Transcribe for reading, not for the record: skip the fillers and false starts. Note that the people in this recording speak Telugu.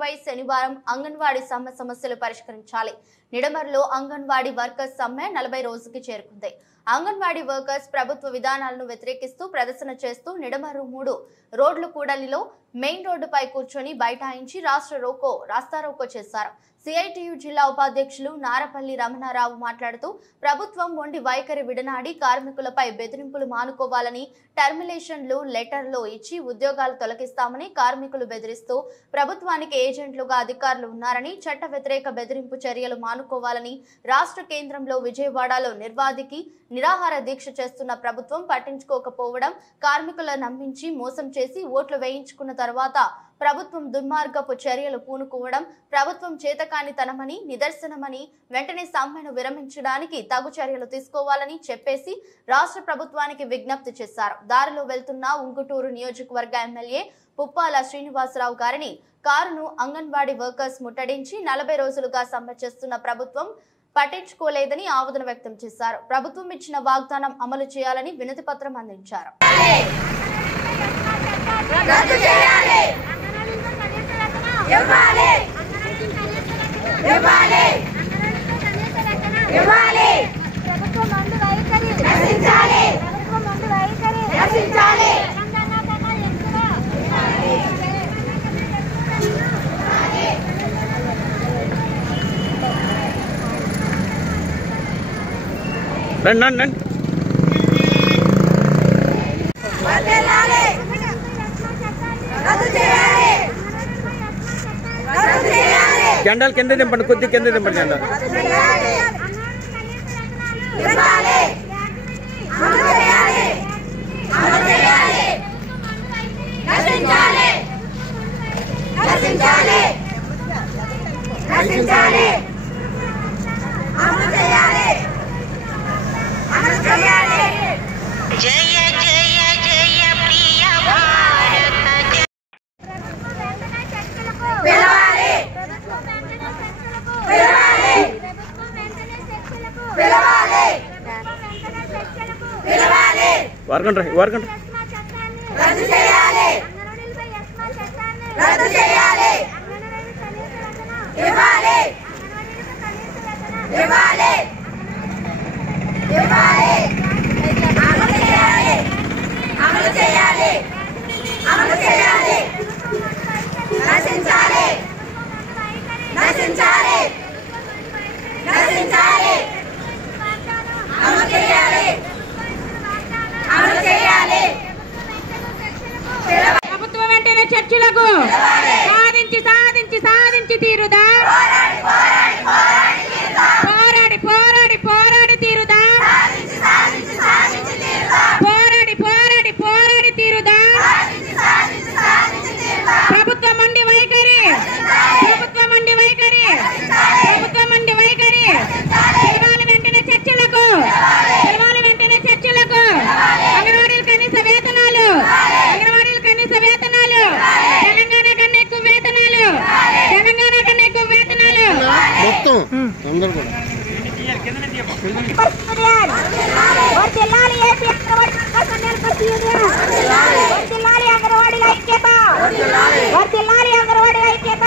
వై శనివారం అంగన్వాడీ సమ్మె సమస్యలు పరిష్కరించాలి. నిడమర్లో అంగన్వాడీ వర్కర్స్ సమ్మె 40 రోజుకి చేరుకుంది. అంగన్వాడీ వర్కర్స్ ప్రభుత్వ విధానాలను వ్యతిరేకిస్తూ ప్రదర్శన చేస్తూ నిడమర్రు 3 రోడ్ల కూడలిలో మెయిన్ రోడ్డుపై కూర్చొని బైఠాయించి రాస్తారోకో చేశారు. సిఐటియు జిల్లా ఉపాధ్యక్షులు నారపల్లి రమణారావు మాట్లాడుతూ ప్రభుత్వం మొండి వైఖరి విడనాడి కార్మికులపై బెదిరింపులు మానుకోవాలని, టర్మినేషన్లు లెటర్లు ఇచ్చి ఉద్యోగాలు తొలగిస్తామని కార్మికులు బెదిరిస్తూ ప్రభుత్వానికి ఏజెంట్లుగా అధికారులు ఉన్నారని, చట్ట వ్యతిరేక బెదిరింపు చర్యలు మానుకోవాలని రాష్ట్ర కేంద్రంలో విజయవాడలో నిర్వాధికి నిరాహార దీక్ష చేస్తున్న ప్రభుత్వం పట్టించుకోకపోవడం, కార్మికుల నమ్మించి మోసం చేసి ఓట్లు వేయించుకున్న తర్వాత ప్రభుత్వం దుర్మార్గపు చర్యలు పూనుకోవడం ప్రభుత్వం చేతకానితనమని నిదర్శనమని, వెంటనే సమ్మెను విరమించడానికి తగు చర్యలు తీసుకోవాలని చెప్పేసి రాష్ట్ర ప్రభుత్వానికి విజ్ఞప్తి చేశారు. దారిలో వెళ్తున్న ఉంగుటూరు నియోజకవర్గ ఎమ్మెల్యే పుప్పాల శ్రీనివాసరావు గారిని కారును అంగన్వాడీ వర్కర్స్ ముట్టడించి 40 రోజులుగా సమ్మె చేస్తున్న ప్రభుత్వం పట్టించుకోలేదని ఆవేదన వ్యక్తం చేశారు. ప్రభుత్వం ఇచ్చిన వాగ్దానం అమలు చేయాలని వినతి పత్రం అందించారు. జెండాలు కింద దింపండి, కొద్ది కింద దింపండి జెండా. వారకండి ప్రభుత్వం వెంటనే చర్చలకు సాధించి తీరుదా, పోరాడి తీరుదా, పోరాడి తీరుదా. ప్రభుత్వం మొండి వైఖరి పిలవాలి వెంటనే చర్చలకు, అంగన్వాడీల కనీస వేతనాలు, తెలంగాణ కన్నా ఎక్కువ వేతనాలు, అంగన్వాడీ ఐక్యత.